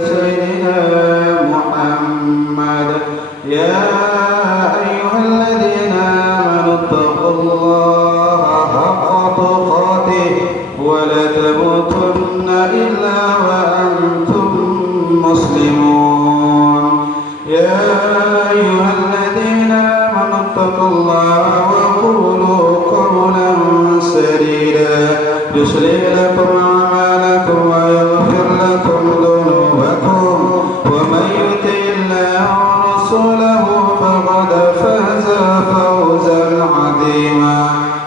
سيدنا محمد يا أيها الذين آمنوا اتقوا الله حق تقاته ولا تموتن إلا وأنتم مسلمون يا أيها الذين آمنوا اتقوا الله وقولوا قولا سديدا يصلح لكم أعمالكم ويغفر لكم ذنوبكم ومن يطع الله ورسوله فقد فاز فوزا عظيما.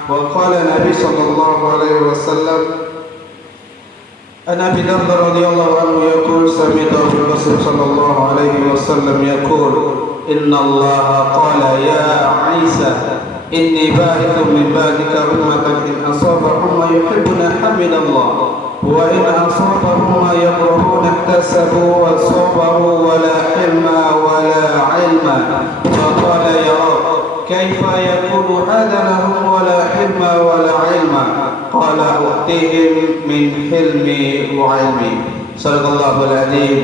وقال النبي صلى الله عليه وسلم عن أبي ذر رضي الله عنه يقول سمعت أبو القاسم صلى الله عليه وسلم يقول إن الله قال يا عيسى إني باعث من بعدك أمة إن أصابهم ما يحبون حمد الله وإن أصابهم ما يكرهون احتسبوا وصبروا ولا حلم ولا علم. فقال يا رب كيف يكون هذا لهم ولا حلم ولا علم؟ قال أؤتيهم من حلمي وعلمي. صدق الله العظيم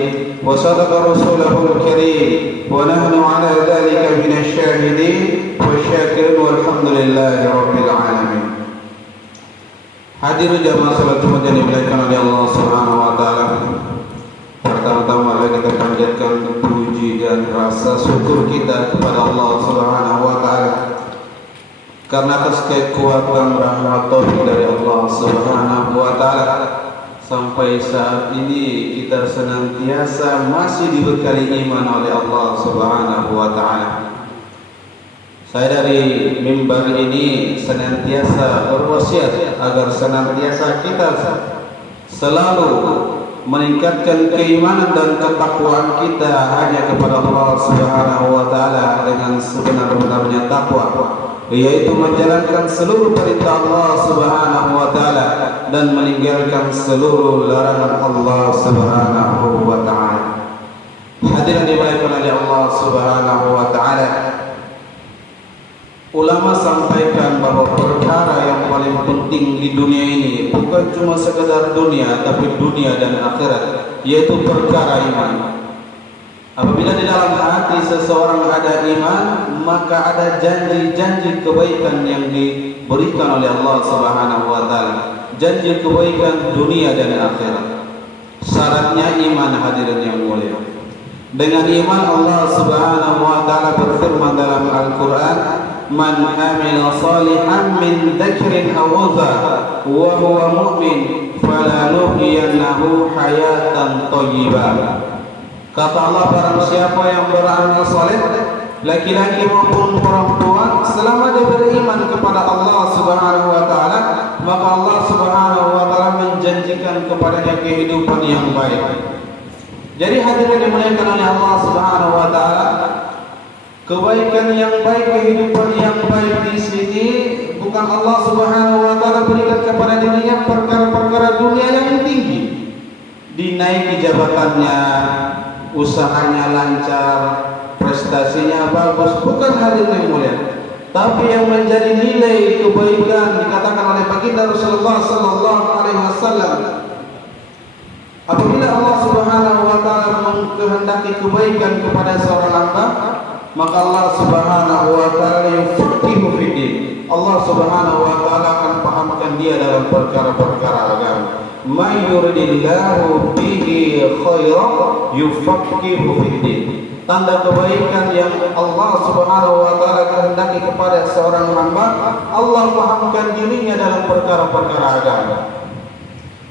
وصدق رسوله الكريم ونحن على ذلك من الشاهدين والشاكرين والحمد لله رب العالمين. Hadirin jamaah salat Jumat yang dimuliakan oleh Allah Subhanahu wa taala. Pertama-tama mari kita panjatkan puji dan rasa syukur kita kepada Allah Subhanahu wa taala karena atas kekuatan rahmat taufik dari Allah Subhanahu wa taala sampai saat ini kita senantiasa masih dibekali iman oleh Allah Subhanahu wa taala. Saya dari mimbar ini senantiasa berwasiat agar senantiasa kita selalu meningkatkan keimanan dan ketakwaan kita hanya kepada Allah Subhanahu wa taala dengan sebenar-benarnya takwa, yaitu menjalankan seluruh perintah Allah Subhanahu wa taala dan meninggalkan seluruh larangan Allah Subhanahu wa taala. Hadirin dimuliakan oleh Allah Subhanahu wa taala. Ulama sampaikan bahwa perkara yang paling penting di dunia ini bukan cuma sekedar dunia, tapi dunia dan akhirat, yaitu perkara iman. Apabila di dalam hati seseorang ada iman, maka ada janji-janji kebaikan yang diberikan oleh Allah Subhanahu wa taala. Janji kebaikan dunia dan akhirat. Syaratnya iman, hadirin yang mulia. Dengan iman Allah Subhanahu wa taala berfirman dalam Al-Qur'an, "Man amila salihan min dzakrin aw untha wa huwa mu'min falanuhyiyannahu hayatan thayyibah." Kata Allah, barang siapa yang beramal saleh, laki-laki maupun perempuan, selama dia beriman kepada Allah Subhanahu wa taala, maka Allah Subhanahu wa taala menjanjikan kepadanya kehidupan yang baik. Jadi hadirin dimuliakan oleh Allah Subhanahu wa taala, kebaikan yang baik, kehidupan yang baik di sini bukan Allah Subhanahu wa taala berikan kepada dirinya perkara-perkara dunia yang tinggi, dinaiki jabatannya, usahanya lancar, prestasinya bagus, bukan hadirin yang mulia. Tapi yang menjadi nilai kebaikan dikatakan oleh baginda Rasulullah sallallahu alaihi wasallam, apabila Allah Subhanahu wa taala mengkehendaki kebaikan kepada seorang hamba, maka Allah Subhanahu wa taala yufaqihu fiddin. Allah Subhanahu wa taala akan pahamkan dia dalam perkara-perkara agama. May yuridillahu bihi khairan yufaqihu fiddin. Tanda kebaikan yang Allah Subhanahu wa taala kehendaki kepada seorang hamba, Allah pahamkan dirinya dalam perkara-perkara agama.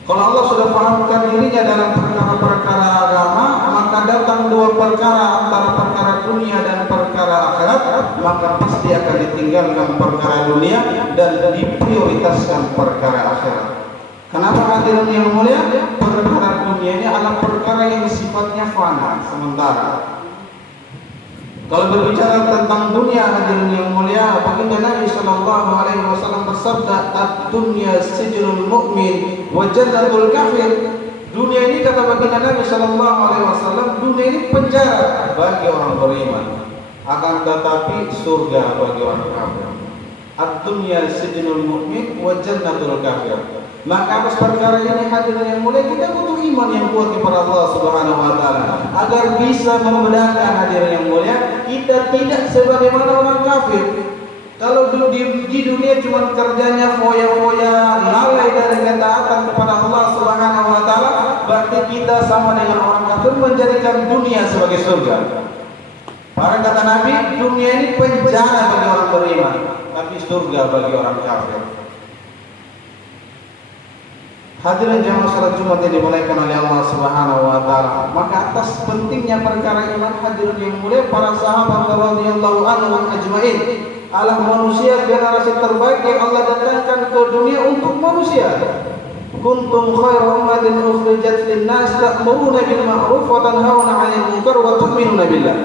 Kalau Allah sudah pahamkan dirinya dalam perkara-perkara agama, maka datang dua perkara antara perkara dunia dan perkara akhirat, maka pasti akan ditinggalkan perkara dunia dan diprioritaskan perkara akhirat. Kenapa hadirin yang mulia? Perkara dunia ini adalah perkara yang sifatnya fana, sementara. Kalau berbicara tentang dunia, hadirin yang mulia, baginda Nabi sallallahu alaihi wasallam bersabda, "Ad-dunya sijnul mu'min wa jannatul kafir." Dunia ini, kata baginda Nabi sallallahu alaihi wasallam, dunia ini penjara bagi orang beriman, akan tetapi surga bagi orang kafir. Ad-dunya sijnul mu'min wa jannatul kafir. Maka atas perkara ini hadirin yang mulia, kita butuh iman yang kuat kepada Allah Subhanahu wa taala. agar bisa membedakan hadirin yang mulia, kita tidak sebagaimana orang kafir. Kalau di dunia cuma kerjanya foya-foya, lalai dari ketaatan kepada Allah Subhanahu wa taala, berarti kita sama dengan orang kafir menjadikan dunia sebagai surga. Para kata Nabi, dunia ini penjara bagi orang beriman, tapi surga bagi orang kafir. Hadirin jamaah salat Jumat yang dimuliakan oleh Allah Subhanahu wa taala. Maka atas pentingnya perkara iman, hadirin yang mulia, para sahabat radhiyallahu anhum ajmain adalah manusia generasi terbaik yang Allah datangkan ke dunia untuk manusia. Kuntum khairu ummatin ukhrijat lin-nas ta'muruna bil ma'ruf wa tanhauna 'anil munkar wa tu'minuna billah.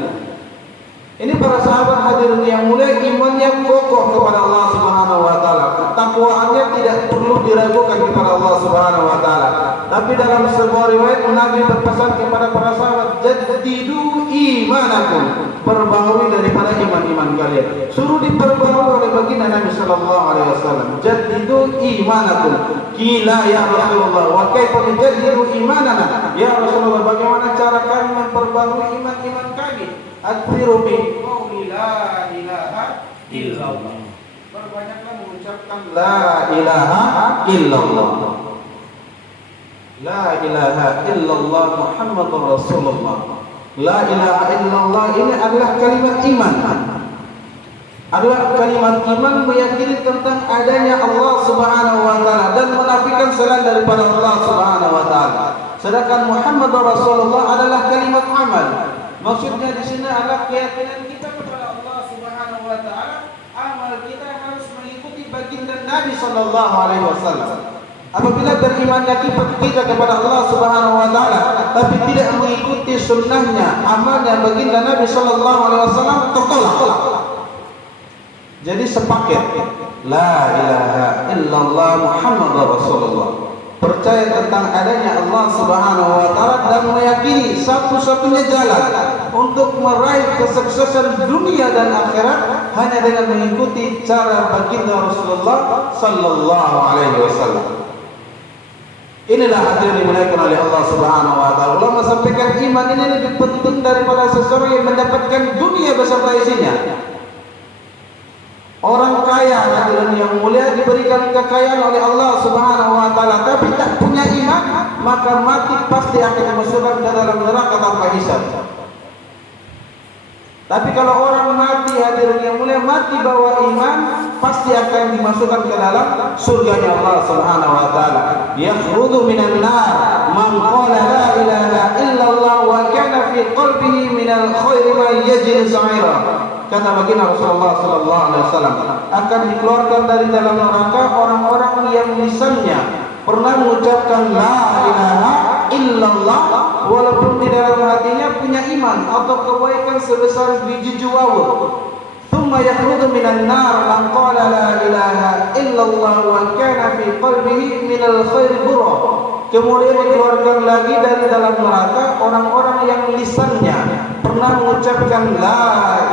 Ini para sahabat hadirin yang mulia, imannya kokoh kepada Allah Subhanahu wa taala. Ketakwaannya tidak perlu diragukan kepada Allah Subhanahu wa taala. Tapi dalam sebuah riwayat Nabi berpesan kepada para sahabat, jaddidu imanakum, perbaharui daripada iman-iman kalian. Suruh diperbaharui oleh baginda Nabi sallallahu alaihi wasallam. Jaddidu imanakum. Qila ya Rasulullah, wa kaifa nujaddidu imanana? Ya Rasulullah, bagaimana cara kami memperbaharui iman-iman kami? Akthiru min qawli la ilaha illallah. Perbanyaklah mengucapkan la ilaha illallah. La ilaha illallah Muhammadur Rasulullah. La ilaha illallah ini adalah kalimat iman. Adalah kalimat iman meyakini tentang adanya Allah Subhanahu wa taala dan menafikan selain daripada Allah Subhanahu wa taala. Sedangkan Muhammadur Rasulullah adalah kalimat amal. Maksudnya di sini adalah keyakinan kita kepada Allah Subhanahu wa taala. Amal kita harus mengikuti baginda Nabi sallallahu alaihi wasallam. Apabila berimannya kita kepada Allah Subhanahu wa taala tapi tidak mengikuti sunnahnya, amalnya baginda Nabi sallallahu alaihi wasallam tertolak. Jadi sepaket la ilaha illallah Muhammadur Rasulullah. Percaya tentang adanya Allah Subhanahu wa taala dan meyakini satu-satunya jalan untuk meraih kesuksesan dunia dan akhirat hanya dengan mengikuti cara baginda Rasulullah sallallahu alaihi wasallam. Inilah hadirin dimuliakan oleh Allah Subhanahu wa taala. Ulama sampaikan iman ini lebih penting daripada seseorang yang mendapatkan dunia beserta isinya. Orang kaya hadirin yang mulia diberikan kekayaan oleh Allah Subhanahu wa taala tapi tak punya iman, maka mati pasti akan dimasukkan ke dalam neraka tanpa hisab. Tapi kalau orang mati hadirin yang mulia mati bawa iman, pasti akan dimasukkan ke dalam surganya Allah Subhanahu wa taala. Yakhruju minan nar man qala la ilaha illallah wa kana fi qalbihi minal khairi ma yajri sa'ira. Kata baginda Rasulullah sallallahu alaihi wasallam, akan dikeluarkan dari dalam neraka orang-orang yang lisannya pernah mengucapkan la ilaha illallah walaupun di dalam hatinya punya iman atau kebaikan sebesar biji juwawur. Thumma yakhruju minan nar man qala la ilaha illallah wa kana fi qalbihi minal khairi burra. Kemudian dikeluarkan lagi dari dalam neraka orang-orang yang lisannya pernah mengucapkan la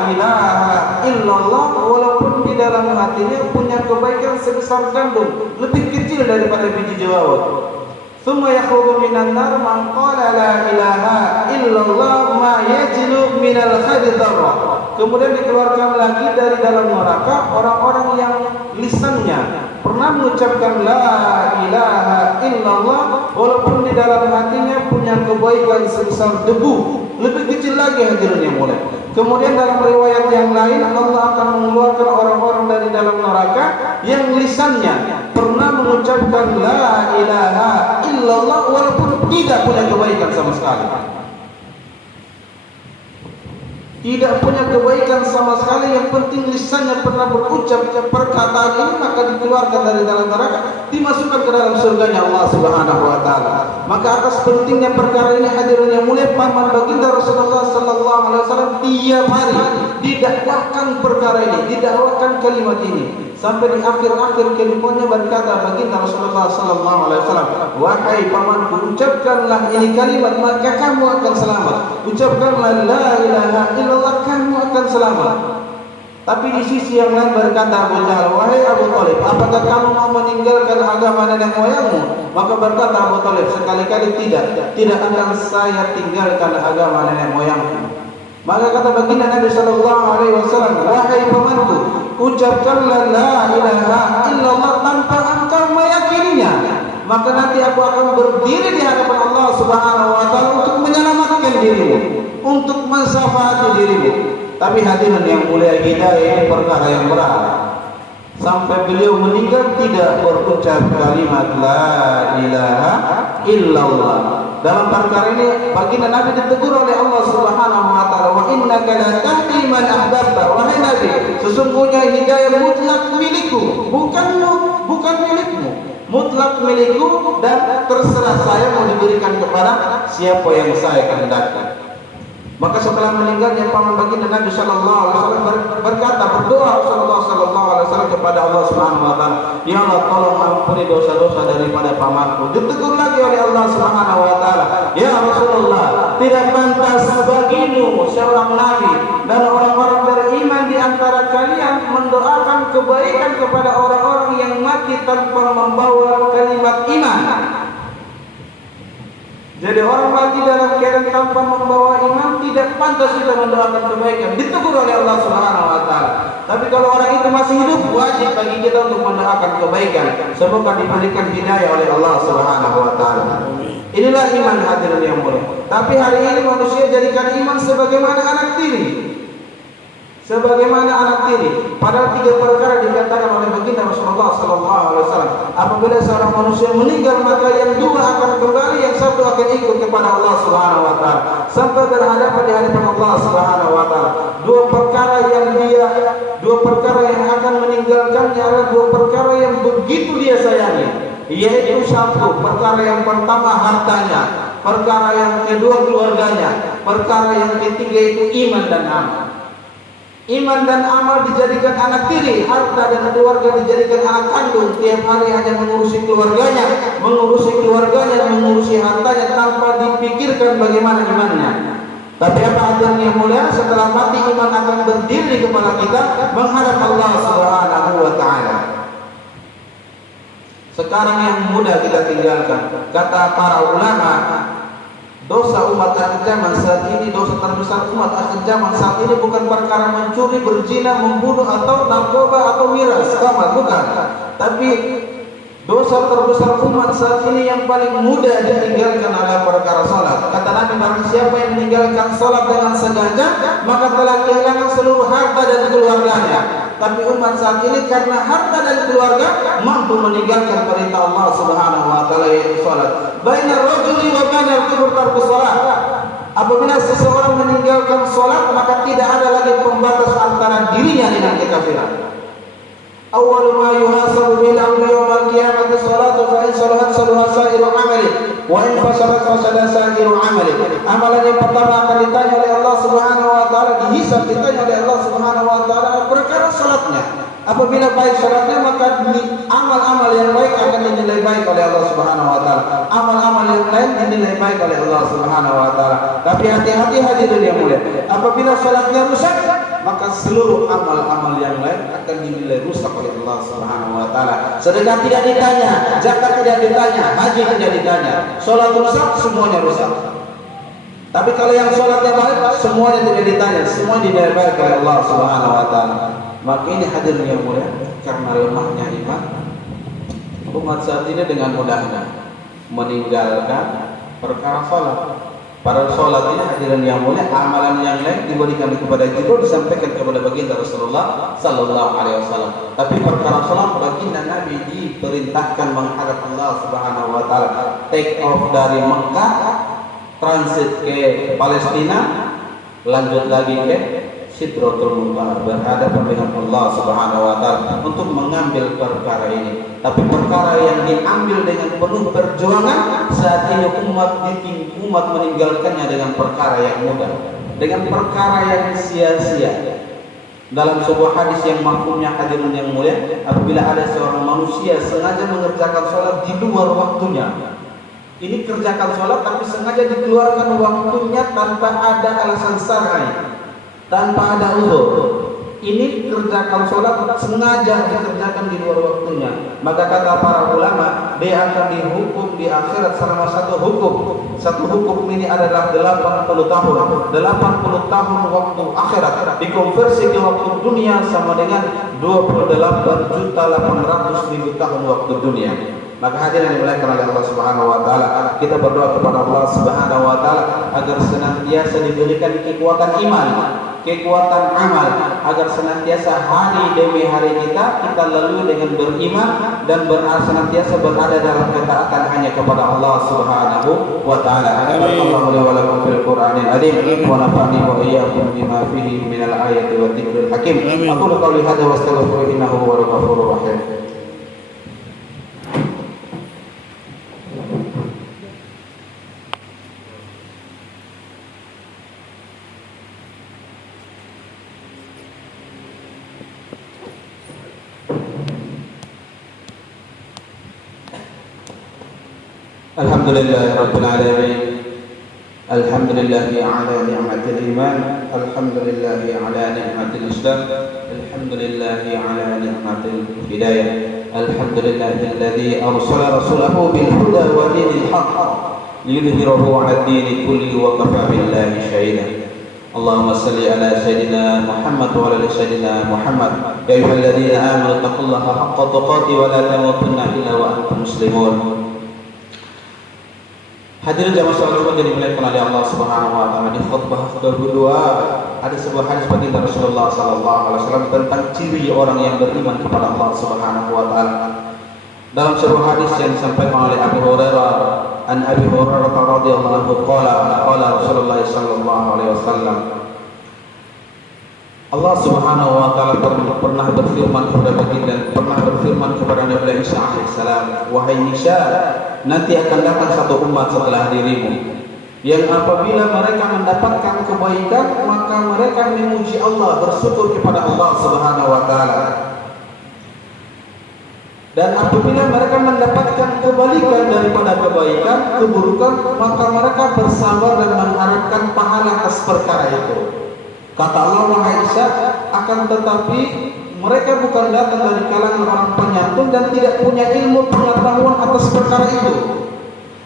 ilaha illallah walaupun di dalam hatinya punya kebaikan sebesar gandum, lebih kecil daripada biji jawawar. Thumma yakhruju minan nar man qala la ilaha illallah ma yajlu minal khairi dharra. Kemudian dikeluarkan lagi dari dalam neraka orang-orang yang lisannya pernah mengucapkan la ilaha illallah walaupun di dalam hatinya punya kebaikan sebesar debu, lebih kecil lagi hadirin yang mulia. Kemudian dalam riwayat yang lain Allah akan mengeluarkan orang-orang dari dalam neraka yang lisannya pernah mengucapkan la ilaha illallah walaupun tidak punya kebaikan sama sekali. Tidak punya kebaikan sama sekali, yang penting lisannya pernah berucap perkataan ini, maka dikeluarkan dari dalam neraka, dimasukkan ke dalam surganya Allah Subhanahu wa taala. Maka atas pentingnya perkara ini hadirin yang mulia, paman baginda Rasulullah sallallahu alaihi wasallam tiap hari didakwahkan perkara ini, didakwakan kalimat ini. Sampai di akhir-akhir kehidupannya berkata baginda Rasulullah sallallahu alaihi wasallam, wahai pamanku, ucapkanlah ini kalimat maka kamu akan selamat. Ucapkanlah la ilaha illallah, kamu akan selamat. Tapi di sisi yang lain berkata Abu Jahal, wahai Abu Thalib, apakah kamu mau meninggalkan agama nenek moyangmu? Maka berkata Abu Thalib, sekali-kali tidak akan saya tinggalkan agama nenek moyangku. Maka kata baginda Nabi Sallallahu Alaihi Wasallam, wahai pamanku, ucapkanlah la ilaha illallah tanpa engkau meyakininya, maka nanti aku akan berdiri di hadapan Allah Subhanahu Wa Taala untuk menyelamatkan dirimu, untuk mensyafaati dirimu. Tapi hadirin yang mulia, kita ini perkara yang berat. Sampai beliau meninggal tidak berucap kalimat la ilaha illallah. Dalam perkara ini baginda Nabi ditegur oleh Allah Subhanahu wa taala, wa innaka la tahdi man ahbabta. Wahai Nabi, sesungguhnya hidayah mutlak milikku, bukan milikmu. Mutlak milikku dan terserah saya mau diberikan kepada siapa yang saya kehendaki. Maka setelah meninggalnya paman baginda Nabi Sallallahu Alaihi Wasallam berdoa Rasulullah Sallallahu Alaihi Wasallam kepada Allah Subhanahu Wa Taala, ya Allah tolong ampuni dosa-dosa daripada pamanku. Ditegur lagi oleh Allah Subhanahu Wa Taala, ya Rasulullah, tidak pantas bagimu seorang nabi dan orang-orang beriman di antara kalian mendoakan kebaikan kepada orang-orang yang mati tanpa membawa kalimat iman. Jadi orang mati dalam keadaan tanpa membawa iman tidak pantas kita mendoakan kebaikan. Ditegur oleh Allah Subhanahu Wa Taala. Tapi kalau orang itu masih hidup, wajib bagi kita untuk mendoakan kebaikan. Semoga diberikan hidayah oleh Allah Subhanahu Wa Taala. Inilah iman hadirin yang mulia. Tapi hari ini manusia jadikan iman sebagaimana anak tiri. Sebagaimana anak tiri. Padahal 3 perkara dikatakan oleh baginda Rasulullah Sallallahu Alaihi Wasallam. Apabila seorang manusia meninggal, maka yang 2 akan kembali, yang 1 akan ikut kepada Allah Subhanahu Wa Taala sampai berhadapan di hadapan Allah Subhanahu Wa Taala. 2 perkara yang akan meninggalkannya adalah 2 perkara yang begitu dia sayangi. Yaitu 1, perkara yang pertama hartanya, perkara yang kedua keluarganya, perkara yang ketiga itu iman dan amal. Iman dan amal dijadikan anak tiri, harta dan keluarga dijadikan anak kandung. Tiap hari hanya mengurusi keluarganya, mengurusi hartanya tanpa dipikirkan bagaimana imannya. Tapi apa adanya mulia, setelah mati iman akan berdiri di kepala kita menghadap Allah Subhanahu Wa Taala. Sekarang yang mudah kita tinggalkan. Kata para ulama, dosa umat akhir zaman saat ini, dosa terbesar umat akhir zaman saat ini bukan perkara mencuri, berzina, membunuh atau narkoba atau miras, bukan. Tapi dosa terbesar umat saat ini yang paling mudah ditinggalkan adalah perkara salat. Kata Nabi, barang siapa yang meninggalkan salat dengan sengaja, maka telah kehilangan seluruh harta dan keluarganya. Tapi umat saat ini karena harta dan keluarga mampu meninggalkan perintah Allah Subhanahu Wa Taala, yaitu salat. Bainar rajuli wa bainar kufur tarku salat. Apabila seseorang meninggalkan salat, maka tidak ada lagi pembatas antara dirinya dengan kekafiran. Awal ma yuhasabu bil amri yawmal qiyamati salatu, fa in salahat salaha sa'iru amali wa in fasadat fasada sa'iru amali. Amalan yang pertama akan ditanya oleh Allah Subhanahu Wa Taala, dihisab, ditanya oleh Allah Subhanahu Wa Taala perkara salatnya. Apabila baik salatnya, maka amal-amal yang baik akan dinilai baik oleh Allah Subhanahu Wa Taala. Amal-amal yang lain dinilai baik oleh Allah Subhanahu Wa Taala. Tapi hati-hati hadirin yang mulia, apabila salatnya rusak, maka seluruh amal-amal yang lain akan dinilai rusak oleh Allah Subhanahu Wa Taala. Sedekah tidak ditanya, zakat tidak ditanya, haji tidak ditanya. Salat rusak, semuanya rusak. Tapi kalau yang salatnya baik, semuanya tidak ditanya, semua dinilai baik oleh Allah Subhanahu Wa Taala. Maka ini hadirin yang mulia, karena lemahnya iman, umat saat ini dengan mudahnya meninggalkan perkara salat. Para salat ini hadirin yang mulia, amalan yang lain diberikan kepada Jibril, disampaikan kepada baginda Rasulullah Sallallahu Alaihi Wasallam. Tapi perkara salat baginda Nabi diperintahkan menghadap Allah Subhanahu Wa Taala. Take off dari Mekah, transit ke Palestina, lanjut lagi ke Sidratul Muntaha, berhadapan dengan Allah Subhanahu Wa Taala untuk mengambil perkara ini. Tapi perkara yang diambil dengan penuh perjuangan, saat ini umat meninggalkannya dengan perkara yang mudah, dengan perkara yang sia-sia. Dalam sebuah hadis yang mafhumnya hadirin yang mulia, apabila ada seorang manusia sengaja mengerjakan sholat di luar waktunya, ini kerjakan sholat tapi sengaja dikeluarkan waktunya tanpa ada alasan syar'i, tanpa ada uzur, ini kerjakan sholat sengaja dikerjakan di luar waktunya, maka kata para ulama dia akan dihukum di akhirat selama satu hukum ini adalah 80 tahun 80 tahun waktu akhirat dikonversi ke waktu dunia sama dengan 28.800.000 tahun waktu dunia. Maka hadirin dimuliakan oleh Allah Subhanahu wa taala, kita berdoa kepada Allah Subhanahu wa taala agar senantiasa diberikan kekuatan iman, kekuatan amal, agar senantiasa hari demi hari kita lalui dengan beriman dan senantiasa berada dalam ketaatan hanya kepada Allah Subhanahu wa taala. Allahu li wa lakum fil Qur'anil azim wa nafa'ni wa iyyakum bima fihi minal ayati wa dzikril hakim. Aqulu qawli hadza wa astaghfiru innahu huwal ghafurur rahim. Alhamdulillah Rabbil Alamin. Alhamdulillah ala ni'matil iman. Alhamdulillah ala ni'matil Islam. Alhamdulillah ala ni'matil hidayah. Alhamdulillah alladhi arsala rasulahu bil huda wa dinil haqq liyudhhirahu 'ala ad-din kulli wa kafa billahi shahida. Allahumma salli ala sayyidina Muhammad wa ala sayyidina Muhammad. Ya ayyuhalladzina amanu taqullaha haqqa tuqatih wa la tamutunna illa wa antum muslimun. Hadirin jamaah sekalian yang dimuliakan oleh Allah Subhanahu wa taala, di khutbah kedua ada sebuah hadis baginda Rasulullah sallallahu alaihi wasallam tentang ciri orang yang beriman kepada Allah Subhanahu wa taala. Dalam sebuah hadis yang disampaikan oleh Abu Hurairah, an Abi Hurairah radhiyallahu anhu qala Rasulullah sallallahu alaihi wasallam, Allah Subhanahu wa taala pernah berfirman kepada Nabi Isa alaihissalam, wahai Isa, nanti akan datang satu umat setelah dirimu yang apabila mereka mendapatkan kebaikan maka mereka memuji Allah, bersyukur kepada Allah Subhanahu wa taala. Dan apabila mereka mendapatkan kebalikan daripada kebaikan, keburukan, maka mereka bersabar dan mengharapkan pahala atas perkara itu. Kata Allah, wahai Isa, akan tetapi mereka bukan datang dari kalangan orang penyantun dan tidak punya ilmu pengetahuan atas perkara itu.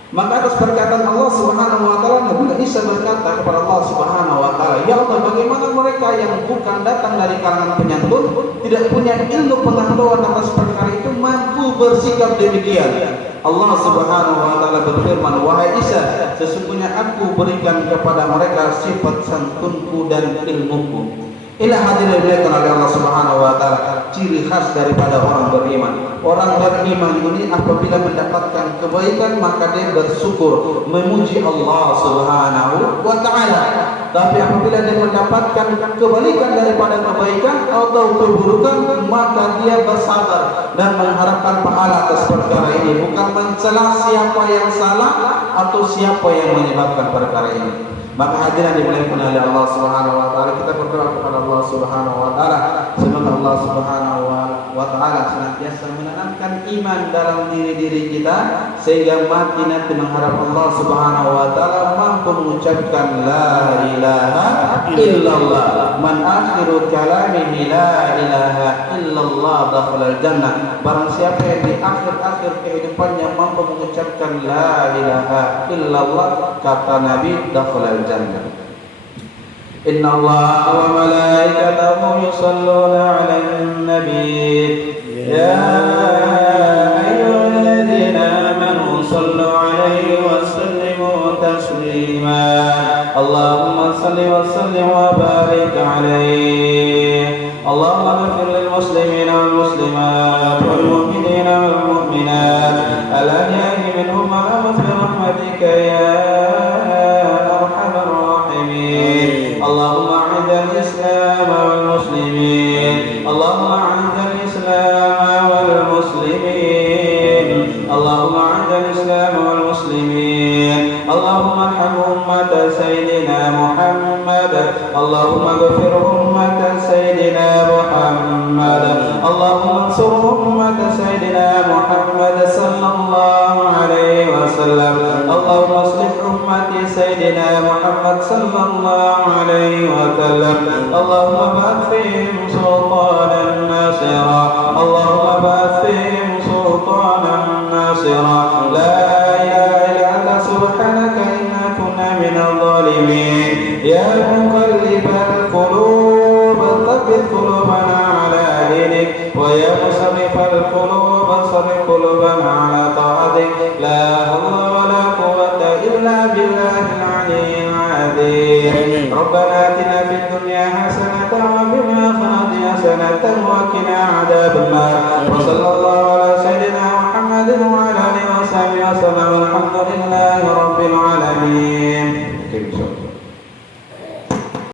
Maka atas perkataan Allah Subhanahu wa taala, Nabi Isa berkata kepada Allah Subhanahu wa taala, ya Allah, bagaimana mereka yang bukan datang dari kalangan penyantun, tidak punya ilmu pengetahuan atas perkara itu mampu bersikap demikian? Allah Subhanahu wa taala berfirman, wahai Isa, sesungguhnya aku berikan kepada mereka sifat santunku dan ilmuku. Inilah hadirin dimuliakan oleh Allah Subhanahu wa taala, ciri khas daripada orang beriman. Orang beriman ini apabila mendapatkan kebaikan maka dia bersyukur, memuji Allah Subhanahu wa taala. Tapi apabila dia mendapatkan kebalikan daripada kebaikan atau keburukan maka dia bersabar dan mengharapkan pahala atas perkara ini, bukan mencela siapa yang salah atau siapa yang menyebabkan perkara ini. Maka hadirin dimuliakan oleh Allah Subhanahu wa taala, kita berdoa kepada Allah Subhanahu wa taala semoga Allah Subhanahu wa taala senantiasa menanamkan iman dalam diri kita sehingga mati nanti mengharap Allah Subhanahu wa taala mampu mengucapkan la ilaha illallah. Man akhiru kalamihi la ilaha illallah dakhala jannah. Barang siapa yang di akhir-akhir kehidupannya mampu mengucapkan la ilaha illallah, kata Nabi, dakhala jannah. Inna Allah wa malaikatahu yusalluna 'alan nabi ya ayyuhalladzina amanu sallu 'alaihi wa sallimu taslima. Allahumma salli wa sallim wa barik 'alaihi. Allahumma ighfir lil muslimina wal muslimat wal mu'minina wal mu'minat al-ahya'i minhum wal amwat bi rahmatika ya Allahumma a'idhal Islam wal muslimin. Allahumma a'idhal Islam wal muslimin. Allahumma a'idhal Islam wal muslimin. Allahumma arham ummat sayyidina Muhammad. Allahumma ighfir ummat sayyidina Muhammad. Allahumma ansur ummat sayyidina Muhammad sallallahu alaihi wasallam. Allahumma aslih ummat سيدنا محمد صلى الله عليه وسلم اللهم بعث فيهم سلطانا ناصرا اللهم بعث فيهم سلطانا ناصرا لا إله إلا أنت سبحانك إنا كنا من الظالمين يا مقلب القلوب ثبت قلوبنا على دينك ويا مصرف القلوب صرف قلوبنا على طاعتك لا حول ولا قوة إلا بالله العلي العظيم ربنا آتنا في الدنيا حسنة وفي الآخرة حسنة وقنا عذاب النار وصلى الله على سيدنا محمد وعلى آله وصحبه وسلم